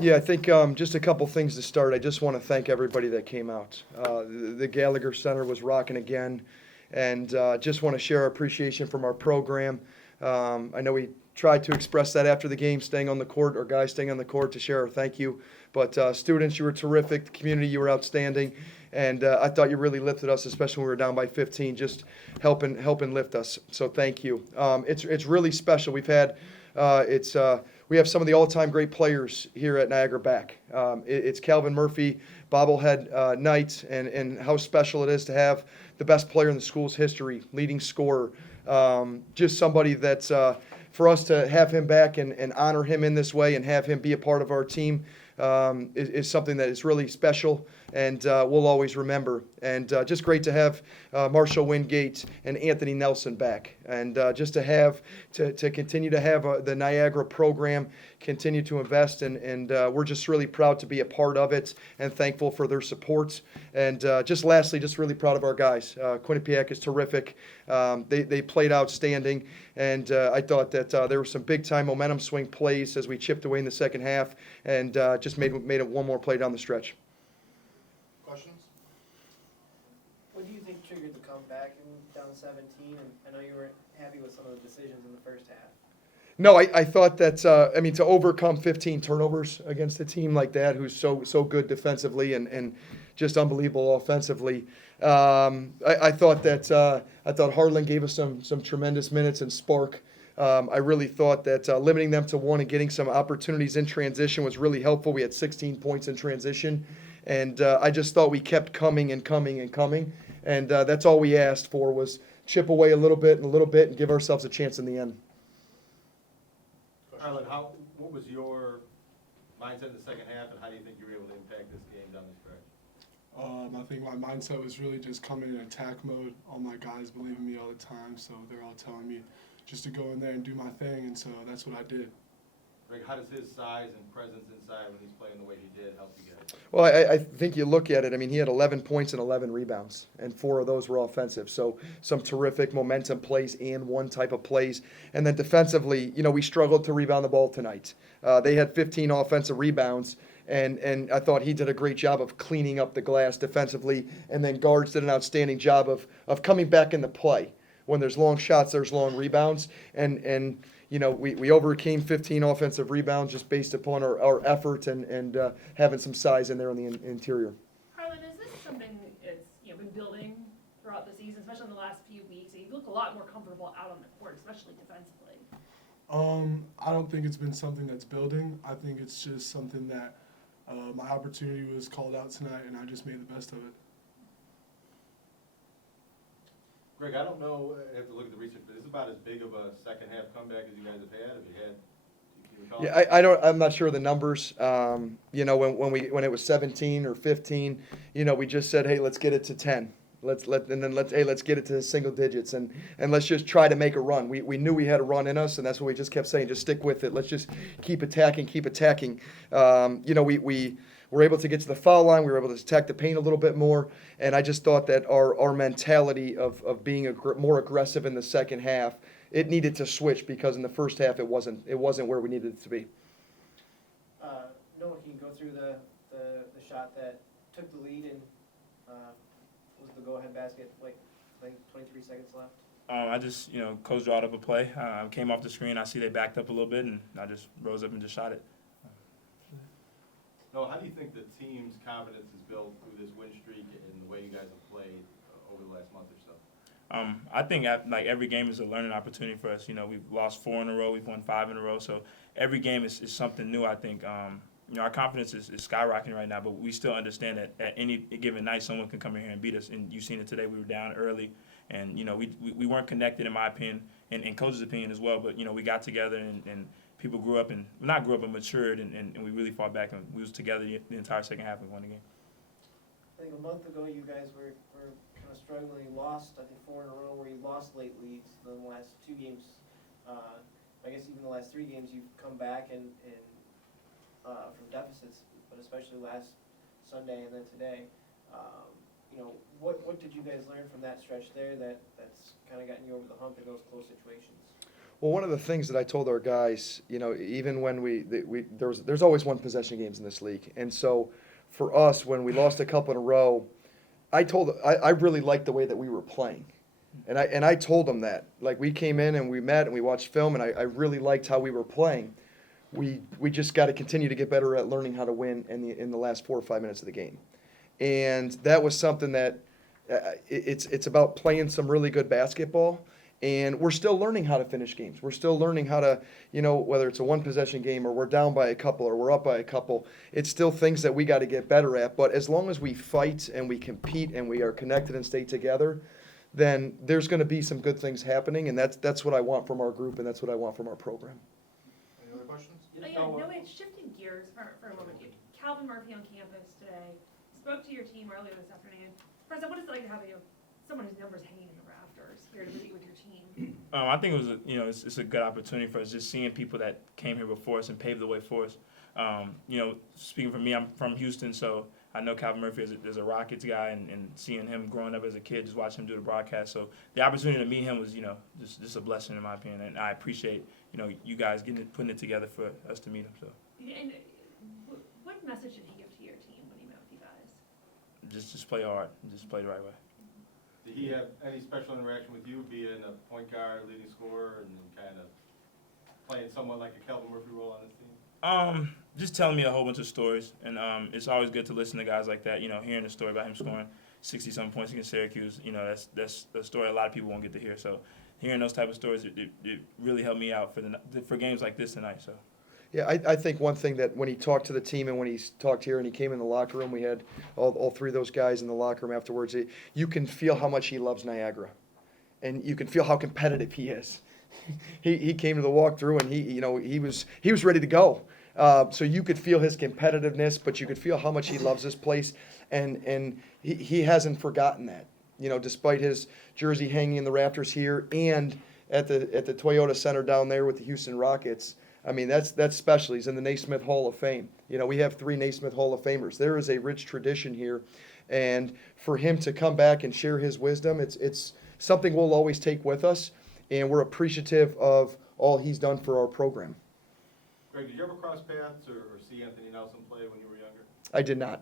Yeah, I think just a couple things to start. I just want to thank everybody that came out. The Gallagher Center was rocking again, and just want to share our appreciation from our program. I know we tried to express that after the game, staying on the court, or guys staying on the court, to share our thank you. But students, you were terrific. The community, you were outstanding. And I thought you really lifted us, especially when we were down by 15, just helping lift us. So thank you. It's really special. We have some of the all-time great players here at Niagara back. It's Calvin Murphy, bobblehead night, and how special it is to have the best player in the school's history, leading scorer. Just somebody that's, for us to have him back and honor him in this way and have him be a part of our team is something that is really special, and we'll always remember. And just great to have Marshall Wingate and Anthony Nelson back, and just to continue to have the Niagara program continue to invest, and we're just really proud to be a part of it and thankful for their support. And just lastly, just really proud of our guys. Quinnipiac is terrific. They played outstanding, and I thought that there were some big-time momentum swing plays as we chipped away in the second half, and just made it one more play down the stretch. Questions? What do you think triggered the comeback and down 17? And I know you weren't happy with some of the decisions in the first half. No, I thought that, to overcome 15 turnovers against a team like that who's so good defensively and just unbelievable offensively, I thought Harlan gave us some tremendous minutes and spark. I really thought that limiting them to one and getting some opportunities in transition was really helpful. We had 16 points in transition, and I just thought we kept coming and coming and coming, and that's all we asked for was chip away a little bit and give ourselves a chance in the end. Harlan, what was your mindset in the second half, and how do you think you were able to impact this game down the stretch? I think my mindset was really just coming in attack mode. All my guys believe in me all the time, so they're all telling me just to go in there and do my thing, and so that's what I did. Greg, how does his size and presence inside when he's playing the way he did help you guys? Well, I think you look at it, he had 11 points and 11 rebounds, and 4 of those were offensive. So some terrific momentum plays and one type of plays. And then defensively, we struggled to rebound the ball tonight. They had 15 offensive rebounds, and I thought he did a great job of cleaning up the glass defensively, and then guards did an outstanding job of coming back into play. When there's long shots, there's long rebounds, and we overcame 15 offensive rebounds just based upon our effort and having some size in there on the interior. Harlan, is this something that's been building throughout the season, especially in the last few weeks? You look a lot more comfortable out on the court, especially defensively. I don't think it's been something that's building. I think it's just something that my opportunity was called out tonight, and I just made the best of it. Greg, I don't know, I have to look at the research, but is this about as big of a second half comeback as you guys have had? Do you recall? I'm not sure of the numbers. When it was 17 or 15, we just said, hey, let's get it to 10. Let's get it to single digits and let's just try to make a run. We knew we had a run in us, and that's what we just kept saying. Just stick with it. Let's just keep attacking. We were able to get to the foul line. We were able to attack the paint a little bit more, and I just thought that our mentality of being more aggressive in the second half, it needed to switch, because in the first half it wasn't where we needed it to be. Noah, can you go through the shot that took the lead and was the go-ahead basket, I think 23 seconds left? I just, coach drawed up a play. I came off the screen. I see they backed up a little bit, and I just rose up and just shot it. No, how do you think the team's confidence is built through this win streak and the way you guys have played over the last month or so? I think every game is a learning opportunity for us. We've lost 4 in a row, we've won 5 in a row, so every game is something new. I think our confidence is skyrocketing right now, but we still understand that at any given night someone can come in here and beat us. And you've seen it today. We were down early, and we weren't connected, in my opinion, and coach's opinion as well. But we got together and people grew up, and not grew up, but matured, and we really fought back, and we was together the entire second half and won the game. I think a month ago you guys were kind of struggling. You lost, I think, 4 in a row where you lost late leads. The last 2 games, I guess even the last 3 games, you've come back and from deficits, but especially last Sunday and then today. What did you guys learn from that stretch there that's kind of gotten you over the hump in those close situations? Well, one of the things that I told our guys, even when there's always one possession games in this league, and so for us, when we lost a couple in a row, I really liked the way that we were playing, and I told them that. Like, we came in and we met and we watched film, and I really liked how we were playing. We just got to continue to get better at learning how to win in the last 4 or 5 minutes of the game, and that was something that it's about playing some really good basketball. And we're still learning how to finish games. We're still learning how to, whether it's a one possession game or we're down by a couple or we're up by a couple, it's still things that we got to get better at. But as long as we fight and we compete and we are connected and stay together, then there's going to be some good things happening. And that's what I want from our group, and that's what I want from our program. Any other questions? Shifting gears for a moment. Calvin Murphy on campus today spoke to your team earlier this afternoon. President, what is it like to have someone whose number's hanging in the rafters here to visit with your team? I think it was it's a good opportunity for us, just seeing people that came here before us and paved the way for us. Speaking for me, I'm from Houston, so I know Calvin Murphy is a Rockets guy, and seeing him growing up as a kid, just watching him do the broadcast. So the opportunity to meet him was, just a blessing in my opinion, and I appreciate, you guys putting it together for us to meet him. So. And what message did he give to your team when he met with you guys? Just play hard, and just play the right way. Did he have any special interaction with you, being a point guard, leading scorer, and kind of playing somewhat like a Calvin Murphy role on this team? Just telling me a whole bunch of stories, and it's always good to listen to guys like that. Hearing the story about him scoring 60-something points against Syracuse, that's a story a lot of people won't get to hear. So hearing those type of stories, it really helped me out for games like this tonight. So. Yeah, I think one thing that when he talked to the team and when he talked here and he came in the locker room, we had all three of those guys in the locker room afterwards. You can feel how much he loves Niagara, and you can feel how competitive he is. He came to the walkthrough and he was ready to go. So you could feel his competitiveness, but you could feel how much he loves this place, and he hasn't forgotten that. Despite his jersey hanging in the rafters here and at the Toyota Center down there with the Houston Rockets. I mean, that's special. He's in the Naismith Hall of Fame. We have 3 Naismith Hall of Famers. There is a rich tradition here, and for him to come back and share his wisdom, it's something we'll always take with us, and we're appreciative of all he's done for our program. Greg, did you ever cross paths or see Anthony Nelson play when you were younger? I did not.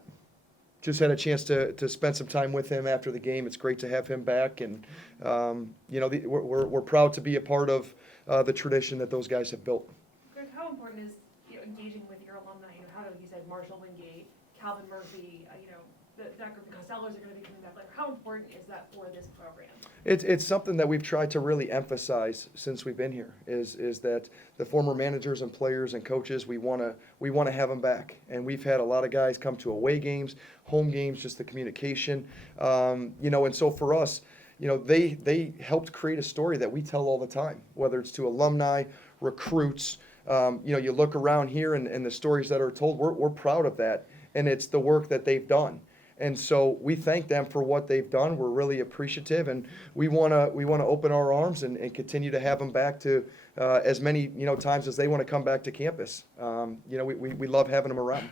Just had a chance to spend some time with him after the game. It's great to have him back, and we're proud to be a part of the tradition that those guys have built. Greg, how important is engaging with your alumni? How you said Marshall Wingate, Calvin Murphy, that group of Costellers are going to be coming back later. How important is that for this program? It's something that we've tried to really emphasize since we've been here. Is that the former managers and players and coaches, we want to have them back, and we've had a lot of guys come to away games, home games, just the communication, and so for us, they helped create a story that we tell all the time, whether it's to alumni, recruits. You look around here and the stories that are told, we're proud of that, and it's the work that they've done. And so we thank them for what they've done. We're really appreciative, and we want to open our arms and continue to have them back to as many times as they want to come back to campus. We love having them around.